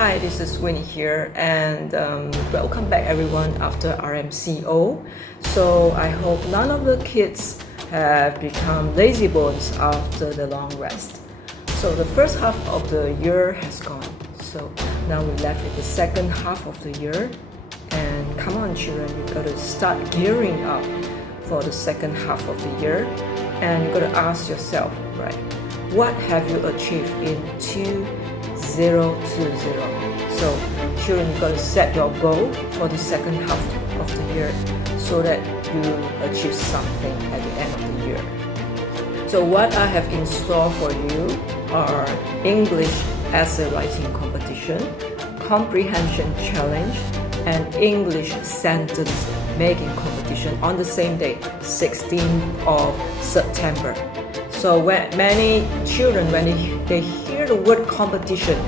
Hi, this is Winnie here, and welcome back everyone after RMCO. So I hope none of the kids have become lazy bones after the long rest. So the first half of the year has gone. So now we're left with the second half of the year. And come on children, you got to start gearing up for the second half of the year. And you got to ask yourself, right, what have you achieved in 2020? So children, you got to set your goal for the second half of the year so that you achieve something at the end of the year. So what I have in store for you are English essay writing competition, comprehension challenge, and English sentence making competition on the same day, 16th of September. So when many children, when they hear the word competition,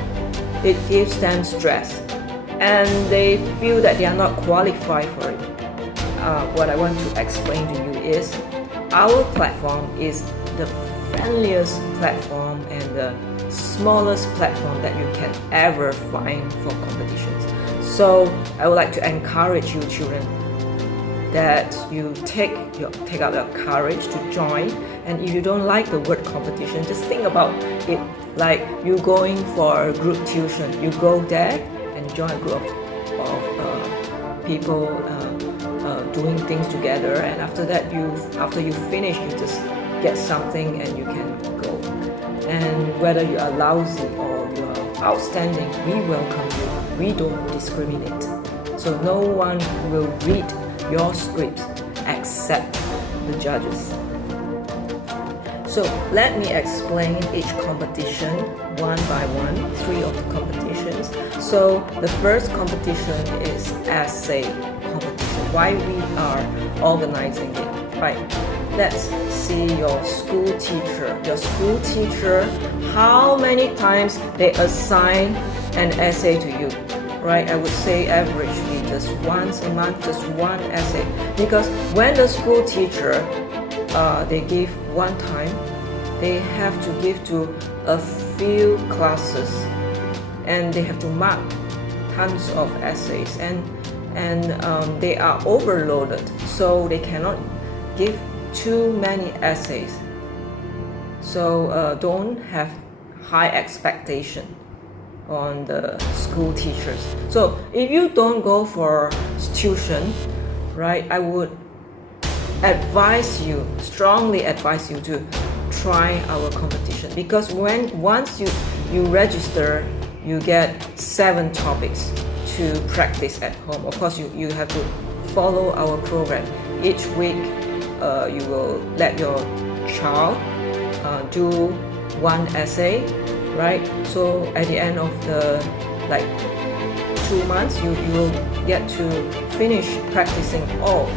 it gives them stress and they feel that they are not qualified for it. What I want to explain to you is our platform is the friendliest platform and the smallest platform that you can ever find for competitions. So I would like to encourage you children that you take out your courage to join. And if you don't like the word competition, just think about it like you going for a group tuition. You go there and join a group of people doing things together, and after that, after you finish, you just get something and you can go. And whether you are lousy or you are outstanding, we welcome you. We don't discriminate. So no one will read your scripts except the judges. So let me explain each competition one by one, 3 of the competitions. So the first competition is essay competition. Why we are organizing it, right? Let's see your school teacher. Your school teacher, how many times they assign an essay to you, right? I would say averagely just once a month, just one essay. Because when the school teacher they give one time, they have to give to a few classes and they have to mark tons of essays and they are overloaded, so they cannot give too many essays. So don't have high expectation on the school teachers. So if you don't go for tuition, right, I would strongly advise you to try our competition, because once you register, you get 7 topics to practice at home. Of course, you have to follow our program. Each week you will let your child do one essay, right? So at the end of the 2 months, you will get to finish practicing all.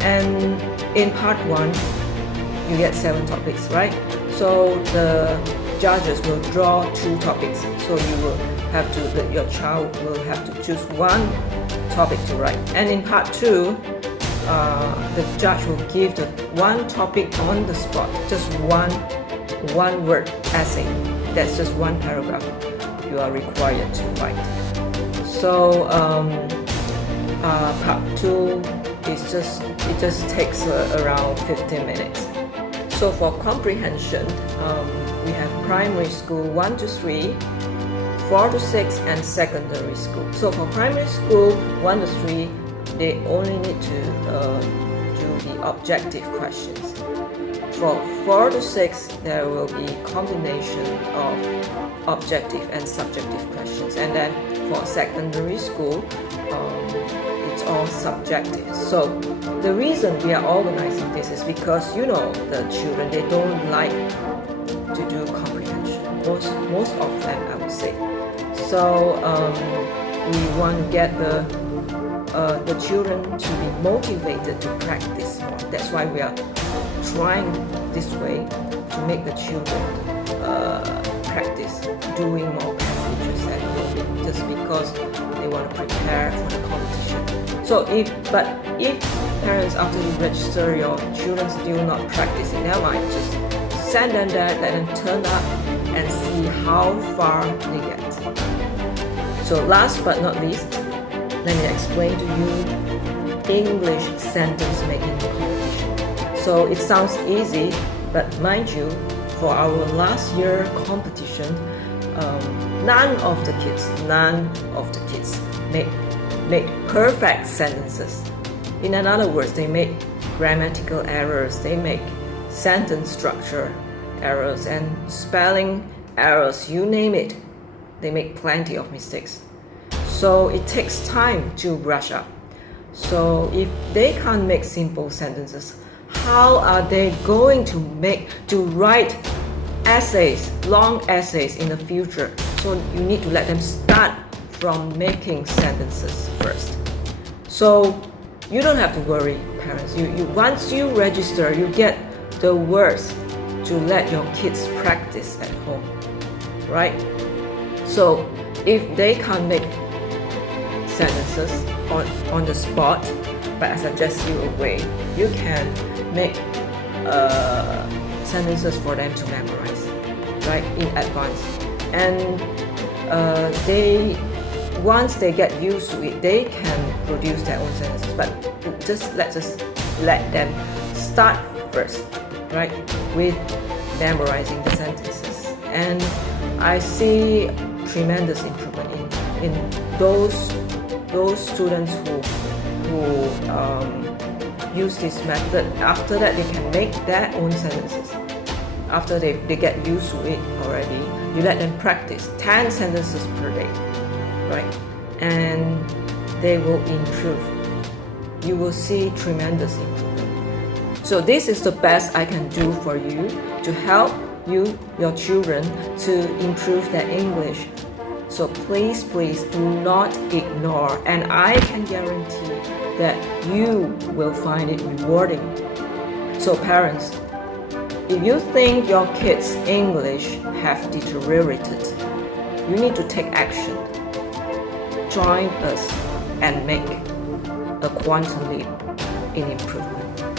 And in part 1, you get 7 topics, right? So the judges will draw 2 topics. So your child will have to choose one topic to write. And in part 2, the judge will give the one topic on the spot, just one word essay. That's just one paragraph you are required to write. So part 2 it just takes around 15 minutes. So for comprehension, we have primary school 1 to 3, 4 to 6, and secondary school. So for primary school 1 to 3, they only need to do the objective questions. For 4 to 6, there will be combination of objective and subjective questions. And then for secondary school, it's all subjective. So the reason we are organizing this is because the children, they don't like to do comprehension. Most of them, I would say. So we want to get the children to be motivated to practice more. That's why we are trying this way to make the children practice doing more passages at home, just because they want to prepare for the competition. So if parents, after you register your children still not practicing, they might just send them there, let them turn up and see how far they get. So last but not least, let me explain to you English sentence making competition. So it sounds easy, but mind you, for our last year competition, none of the kids made perfect sentences. In other words, they make grammatical errors, they make sentence structure errors and spelling errors, you name it. They make plenty of mistakes. So it takes time to brush up. So if they can't make simple sentences, how are they going to write essays, long essays in the future? So you need to let them start from making sentences first. So you don't have to worry, parents. Once you register, you get the words to let your kids practice at home, right? So if they can't make sentences on the spot, but I suggest you a way. You can make sentences for them to memorize, right, in advance. And once they get used to it, they can produce their own sentences. But let's just let them start first, right, with memorizing the sentences. And I see tremendous improvement in those students who use this method. After that, they can make their own sentences. After they get used to it already, you let them practice 10 sentences per day, right? And they will improve. You will see tremendous improvement. So this is the best I can do for you to help your children to improve their English. So please do not ignore, and I can guarantee that you will find it rewarding. So parents, if you think your kids' English have deteriorated, you need to take action. Join us and make a quantum leap in improvement.